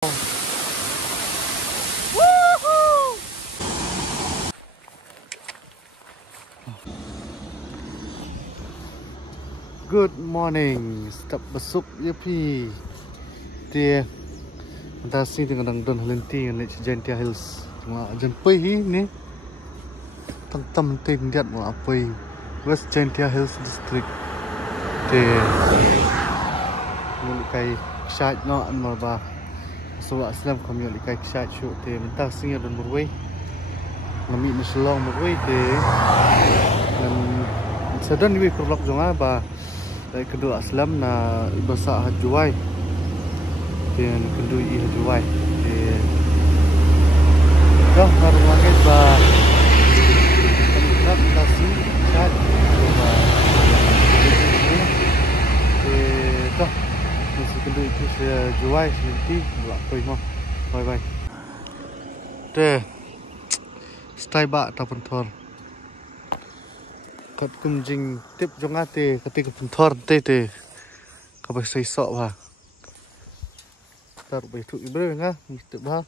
Good morning. Stop besuk ya pi. Dia antasi dengan dangdon halinti dengan Gentia Hills. Tengah jempai ni. Tam ting diat mau apa? West Gentia Hills District. Dia mulikai syait no an marba. So aslam kami mulikai syait show. Dia mentasi dan berway. Kami ni selong berway dia. Dan sedang ni perlok jonga ba. Dari kedua aslam na ibasa hajuai dan kedua i hajuai dah harus makan ba tempat nasi cat ba dah nasi kedua itu saya juai nanti buat koi mah bye bye deh stay ba ta pentor kat kumjing tip jongate ketika pentor tete kapai sai sok ba tar bai tu ibre nga mesti ba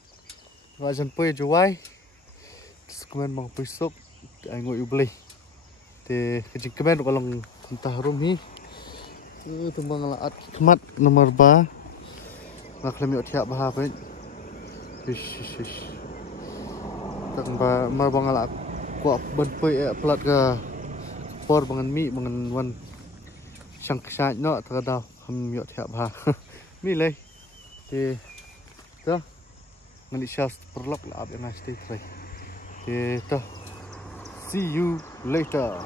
wajan poi juai sekemen mang pisok ai ngoi ubli te kejing kemen kalong entah rumi tumbang laat khmat nomor ba maklami othia ba ba ish tang ba mar bang ala ko ban poi plat ga por bangan mi bangan wan sang sai no ta ham yo thia ba mi lei te to ngani shas perlok la ab yang stay try te to see you later.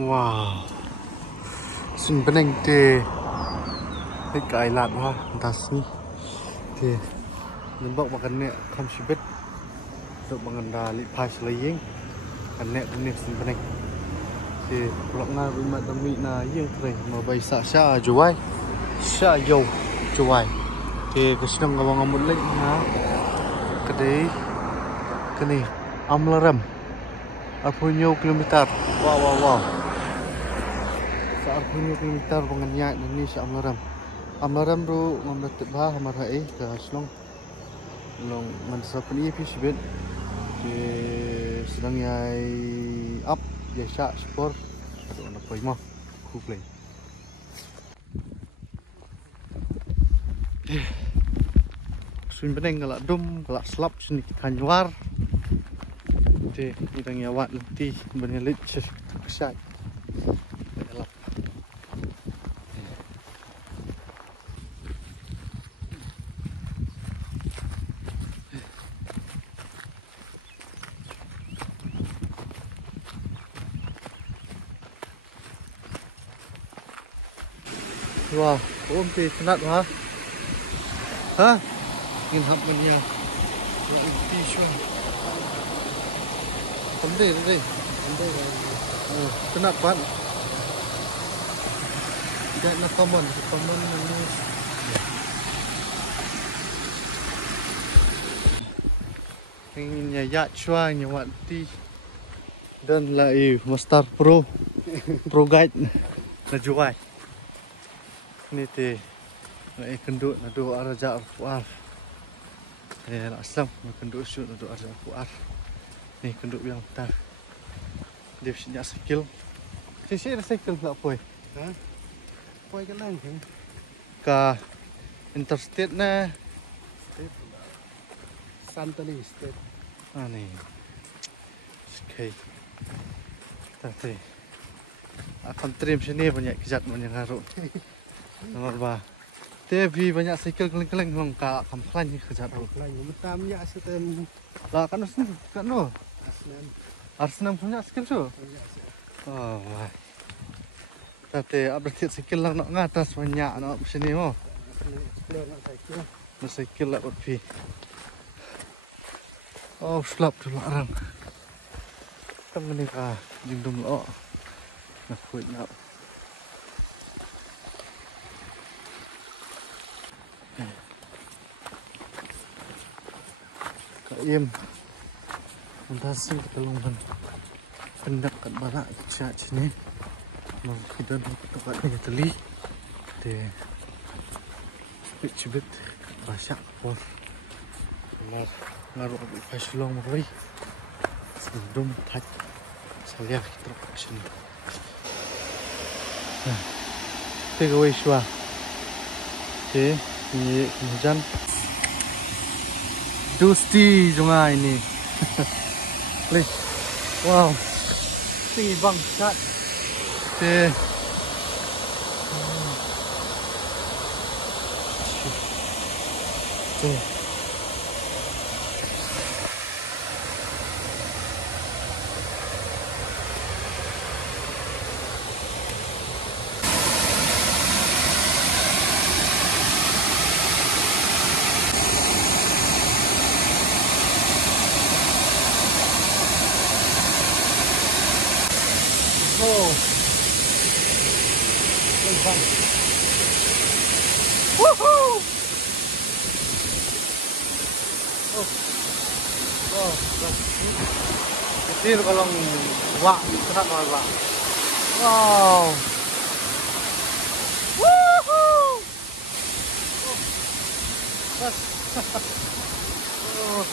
Wow sin beneng te kai lat ba das ni te nembak makan ne kam sibet dok mengenda lipas laying anek benih simpenek si pulak ngar umat demi na yang kering mau bai sa sha juai sha yo juai ke kesenang ngawang amul lek na kedai kini amlaram apunyo kilometer wow sa apunyo kilometer pengenyak ini sa amlaram ru ngambat ba hamarai ke slong long mansa peni pisibet sedang yai up ya syak sport tu nak pergi mah ku play swim beneng galak dum galak slap sini kanwar te idang ya wat lenti benelit kesat galak wah, ti kenat wah. Hah? Ingin hap punya. Wah, ti syua. Pandai. Kenat pan. Tidak nak common manis. Ingin ya syua nyawat ti. Dan lai Master Pro Guide na juai. Ni te nak kenduk nak do arja puar nak asam nak kenduk shoot nak do arja puar ni kenduk yang tar dia punya skill sisi skill tak poi ha poi kelang ka interstate na Santali state ni okay tapi akan trim sini banyak kejat banyak haruk nomor ba TV banyak cycle keleng-keleng memang kak kamplan ni kerja tu keleng betam ya setem lah kan no Arsenal punya skill tu oh wah tapi update cycle lang nak ngatas banyak nak sini mo cycle lah pi oh slap tu larang tang ni ka jingdum lo nak kuit nak im mentasi kelungan pendak kat barak cak sini mau kita tempat ni teli Thì cibit banyak pun ngaruh bị phải long một ly sebelum thạch saya kita action take away shua oke ini hujan Dusty sungai ini Lih wow tinggi bangsat oke tuh oh bang woohoo oh kecil kalau wak sangat mahal wak wow woohoo oh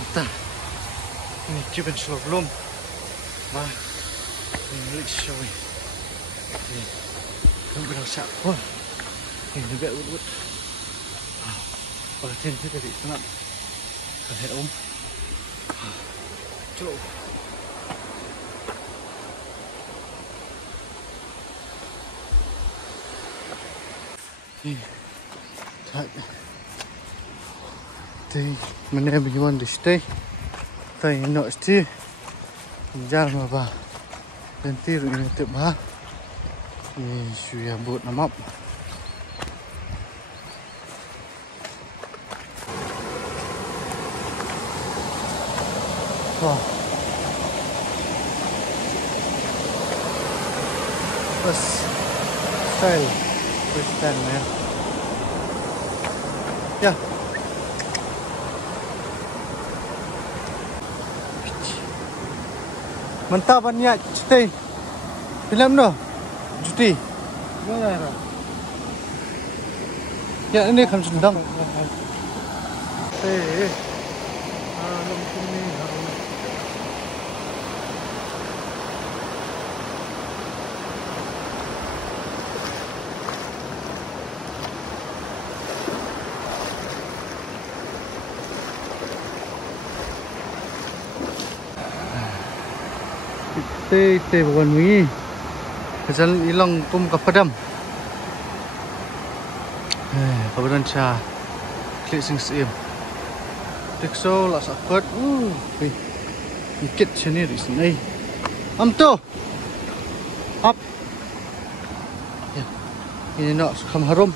entah ini chicken slow belum wah ini show ini kan berasa pun ini juga urut perhatian kita di sana lihat coba ini thì mình em bình quân để stay tại nội chi ra mà vào lên ti rồi này tiệm ha thì suy bột nằm ấp wow bus style man yeah mantap banyak cuti film no cuti ya ini kan sedang teh bukan mui jalan hilang tum kapadam kapadam cha klik sing sim tikso lah sakot ikit sini di sini am tu up ya ini nak kam harum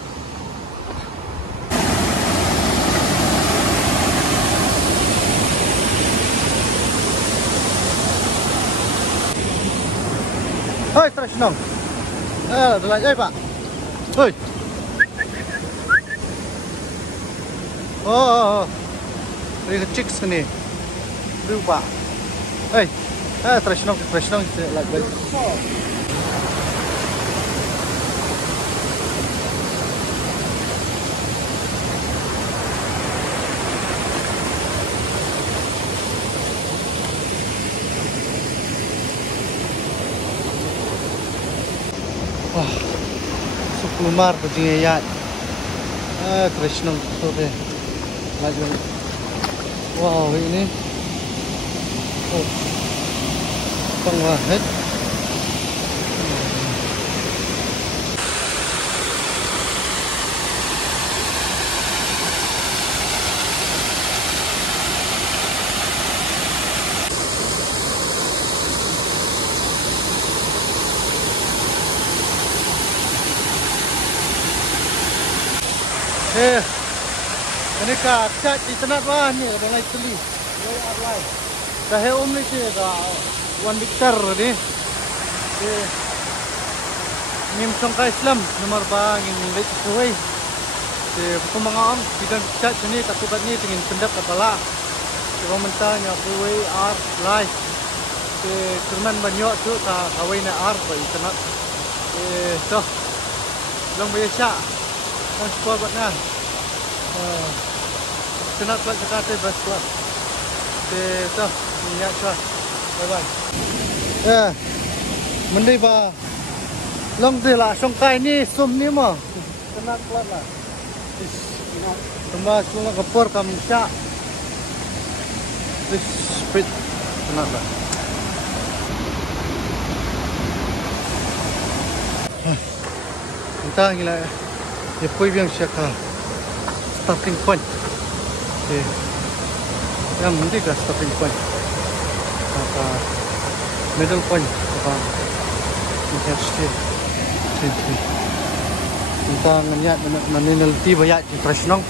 Hoi, terus nong. Jalan aja pak. Hoi. Oh. Ini kecik sini. Dulu pak. Hei. Terus nong lagi. Wah, sukulumar begini ya. Krishnam tuh deh. Lagi. Wow, ini. Oh, pengwahet. Ini kaca di tengah wah ni ada lagi teli. Dah om ni je dah 1 liter ni. ngim songkai Islam nomor ba ngim lek kuai te pemangam bidang chat sini katukat ni tingin pendap kepala kalau mentanya kuai ar lai te cuman banyak tu ta kawai na ar ba internet so long biasa on sport batna internet buat sekate bas kuat te so ni ya kuat bye bye mendai ba long de la songkai ni som ni mo kena kuat lah tambah cuma kepor kamsa this speed kena lah entah gila ya poi biang siaka starting point yang mendai ka starting point apa middle point apa interstate tentang ngeliat meneliti banyak di Tresnong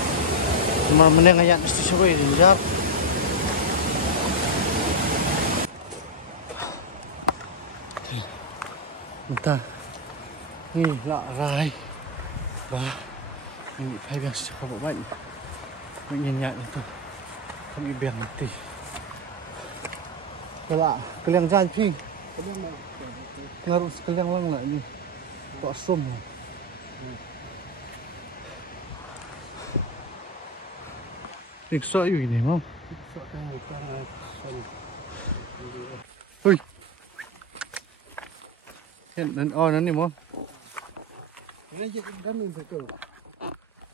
cuma menengah mesti sesuai dinjar entah ni lah rai bah ini phải biang siapa buat baik menyenyak itu kami biang mati kalau kalian jangan pi ngaruh sekalian lang lah ini kok som Iksa yuk ini mau. Hui. Dan oh nanti mau. Ini jadi kami betul.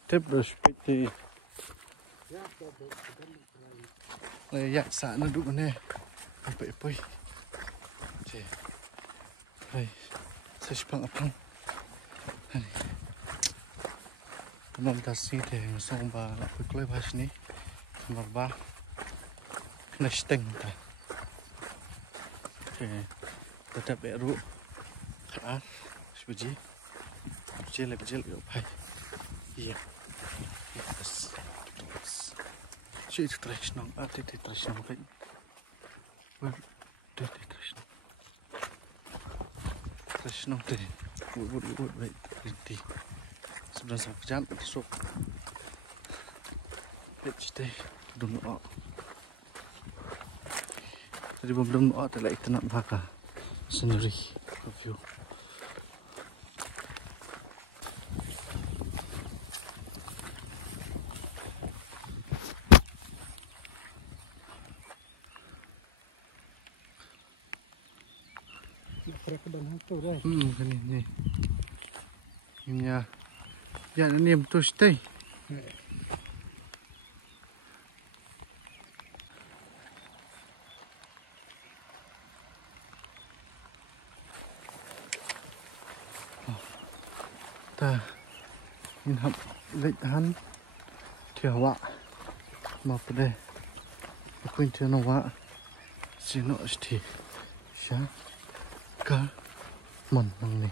Tip perspektif. Ya sana duduk ni. Apa-apa. Cik. Hai. Saya sepang apang. Teman tasih deh, song ba nak pergi bahas ni. Nomor ba kena steng ta. Tetap beru kan sebuji kecil yo pai. Iya. Yes. Cik Tresnong, ada di Tresnong kan. Di Tresnong. Tresnong tadi. Buat baik inti. Sebenarnya sama kerjaan besok. Jadi belum doa. Tadi belum doa, tapi kita nak makan sendiri. Review. Ini. Ini ya. Ya ini betul stay. Ta nhìn hậm lệnh hắn thiểu ạ mà bữa đây quên chưa nó ạ chỉ nó thì sáng cá mần bằng này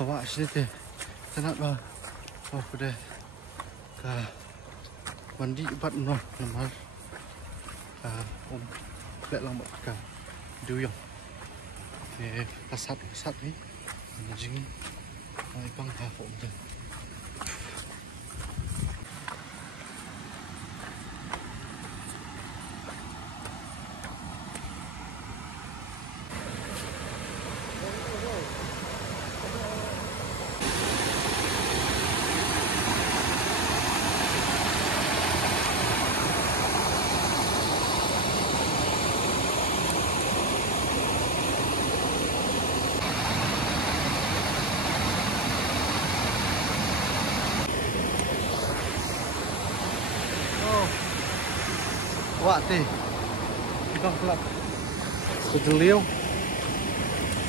bawa sini teh, tenat bah, oh pada, mandi bat noh, nomor, lek lang kat, duyung, pasat ni, jing, mai pang hafom tu. Wak teh, kita pelak kejeliu,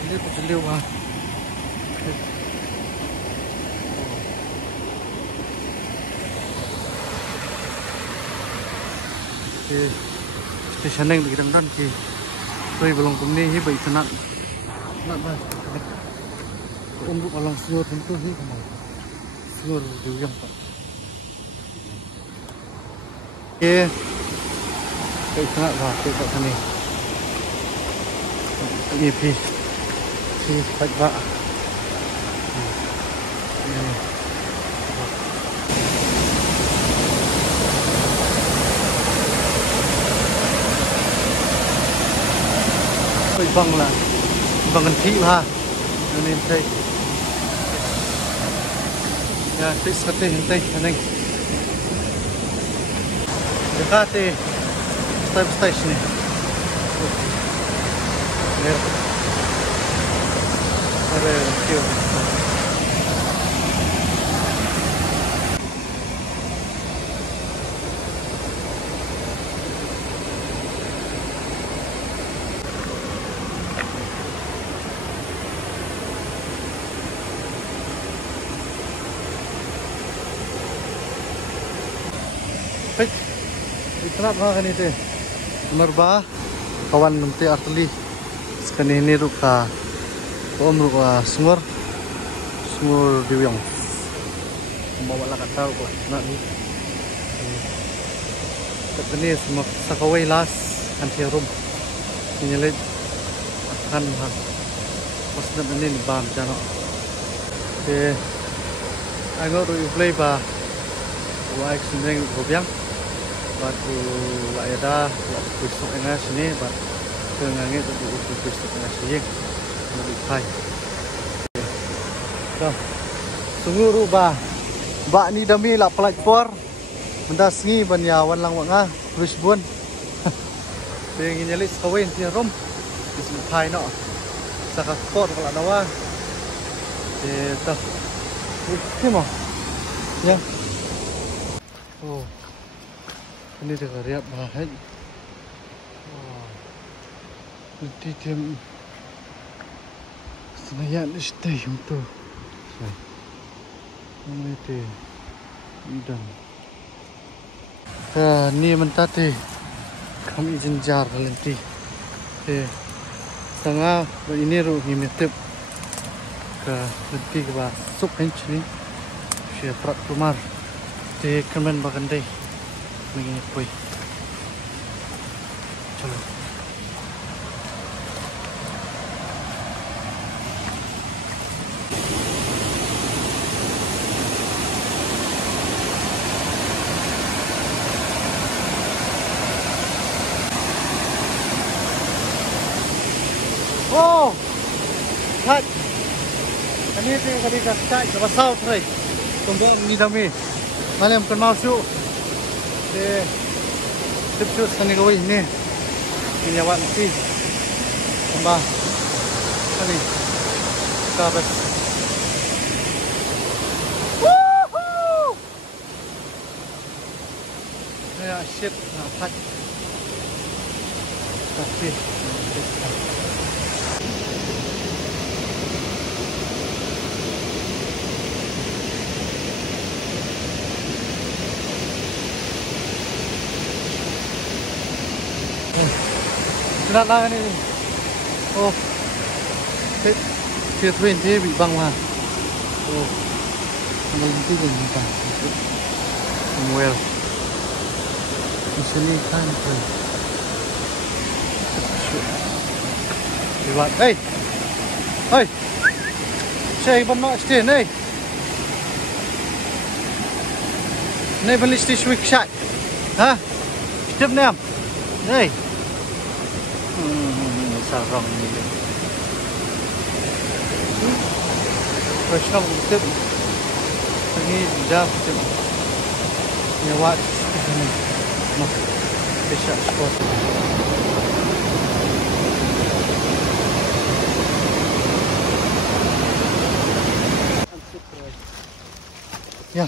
ini kejeliu ah. station neng di dan ki tôi belum pemni hi bai tenat nak ba untuk along siur tentu hi kamu siur juga pak bai tenat ba ke kat sini ini pi si pak ba băng là băng gần thị ha nên đây ya tích sát đây đây anh dekati station này ada kêu Itanap ha kanite merba kawan nanti arteli sekali ini ruka om ruka sumur diwyong bawa lah kata ko nak ni katani semak sakawai las anti rum nyelet akan ha pasna ni bam jano de ango ru play ba wa extending gobyang batu laida besok enggak sini bat tengahnya itu besok enggak sini lebih high dah sungguh rubah bak ni dami lah pelajpor mendasangi banyawan lang wanga terus bun pengen nyelis kawin tiarom disebut high no sakat sport kalau dawa tah mau ya oh ini dia karya bahan nanti dia senayan stay untuk ini dia dan ni mentati kami jenjar nanti tengah ini ru ngimitip ke nanti ke masuk hench ni siapa rumah di kemen bagan deh begini boy chalo oh cut ini sih tadi kasih ke pasau tadi tunggu ni dami malam kan mau shoot tipsut sani gawin ni kinyawan si tambah kali kabas woohoo ya shit napat tapi Tidak lah ini. Oh, tiệt thuyền thế bị băng mà. Oh, mình cái gì vậy ta? Well, ini kan tu. Lihat, hey, hey, saya iban nak stay ni. Ni beli stitch week shot, ha? Kita ni am, ni. Sarong ni. Personal tip. Ini dah tip. Ni wat ni. Mak. Pesat sport. Ya.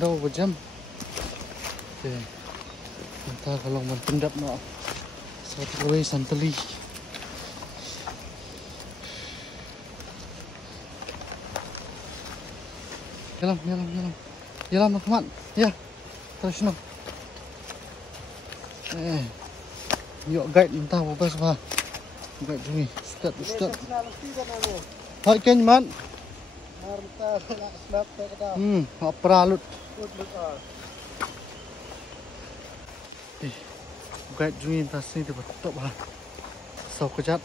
Đâu một jam. Entah kalau mendap nak satu kali santeli. Jalan, jalan, jalan. Jalan teman-teman. Ya. Terus no. Yuk guide entah apa sebab. Guide sini. Start. Hai kan man. Peralut. Guide sini tas ni dia betul bah. Sau kejat.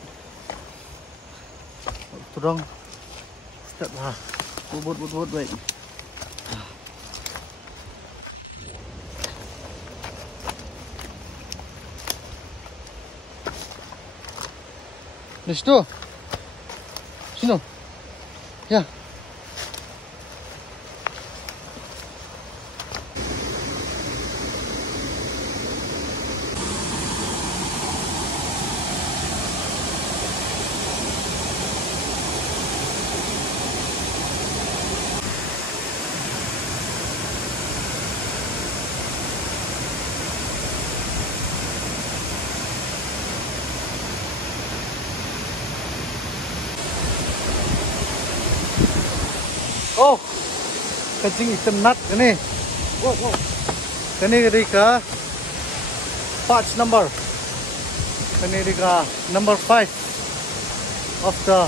Tudong. Start bah. Bút vậy. Di situ. Sini. Ya. Oh, kencing hitam nut ini. Ini ketika patch number. Ini ketika number 5 of the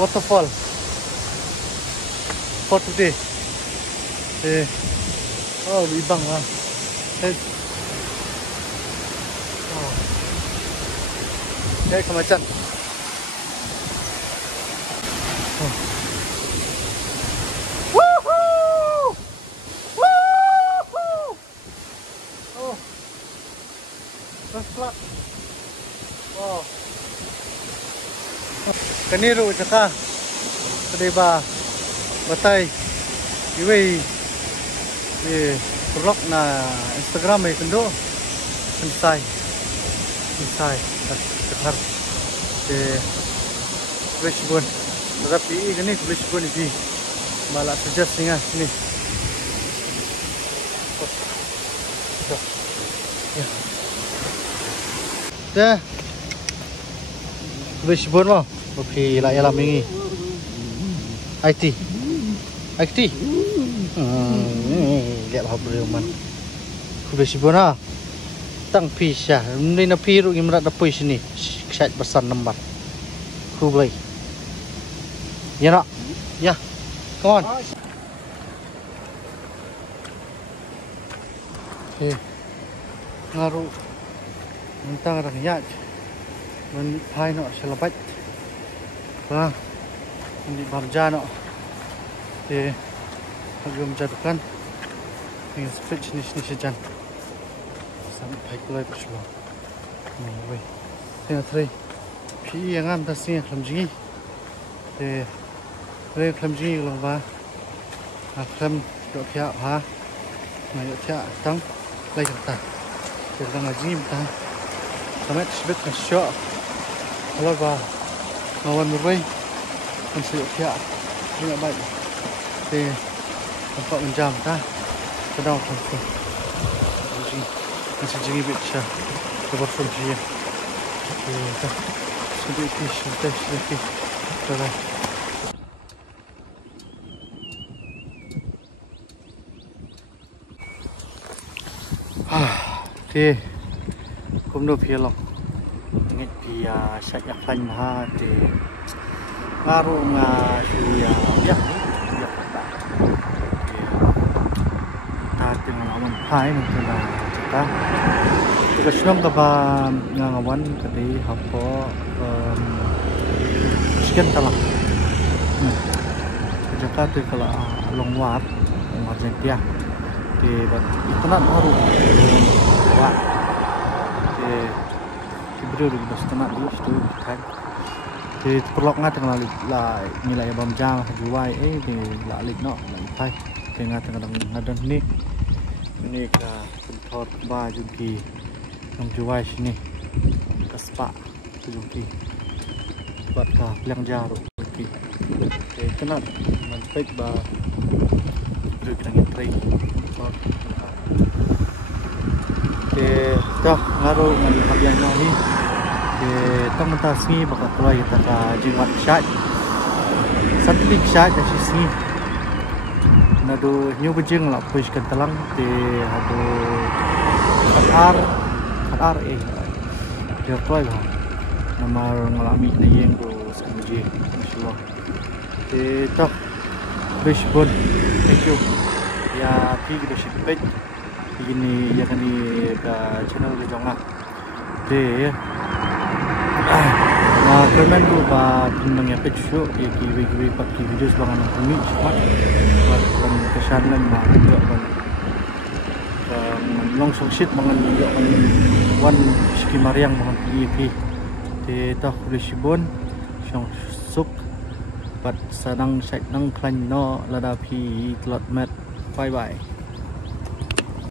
waterfall for today. Oh, ibang lah. Oh, kayak kemacan. Wow. Kaniru jaka kadeba batay iway vlog na Instagram ay kendo insay takar flashbone tapi ini flashbone ini malah suggest singa ini ya dah flashbone mau okey lah yalam ini IT lihat apa beriman flashbone ah tang pisah ini na piru yang merat dapur sini chat besar nomor kubay ya nak ya come on okay ngaruh mentang rakyat menpai no selabat bang di Bamja no agak menjatuhkan dengan speed jenis sejan sampai kulai bersama weh tengah teri pi yang am tasnya kelamjingi kelamjingi kalau bah kelam dok tiap ha mai tiap tang lai kata kita ngaji tang sampai sebut kasih kalau bah ngawan berbaik masih tiap ini baik tempat menjam ta sedang konsul masih jadi baca kabar fungsi kita sedikit terus thì cũng được phía lòng nghe thì sẽ phanh ha thì ngaru nga thì biết ta tinggal aman hai mungkin lah kita juga senang kaba ngawan tadi apa sekian kalah jaka tu kalau longwat dia thì itu nak baru wah thì beliau di bawah tanah dulu situ kan thì perlu ngat tengah lah nilai Bamja jual thì lah lik no lại thì ngat tengah ngadan ini ke thor ba juki yang jual sini kaspa juki buat ka yang jaru juki thì nak manfaat ba dengan tray dah ngaruh dengan habis ni teman tasmi bakal keluar kita ke jimat syat santik syat dari sini nado nyu bejeng la push kan talang te hado khatar dia toy ba nama ngalami na yeng do samaji insyaallah te tak bishbon thank you ya pi do shipet ini ya kan di channel ke jonga te na comment ko ba tinang ya picture ya ki pak ki videos bangan kami cepat buat kesanan na ban long song shit bangan kan one ski mariang bangan pi te ta kulishibon syong suk pat sanang sek nang klan no lada pi klot mat bye bye.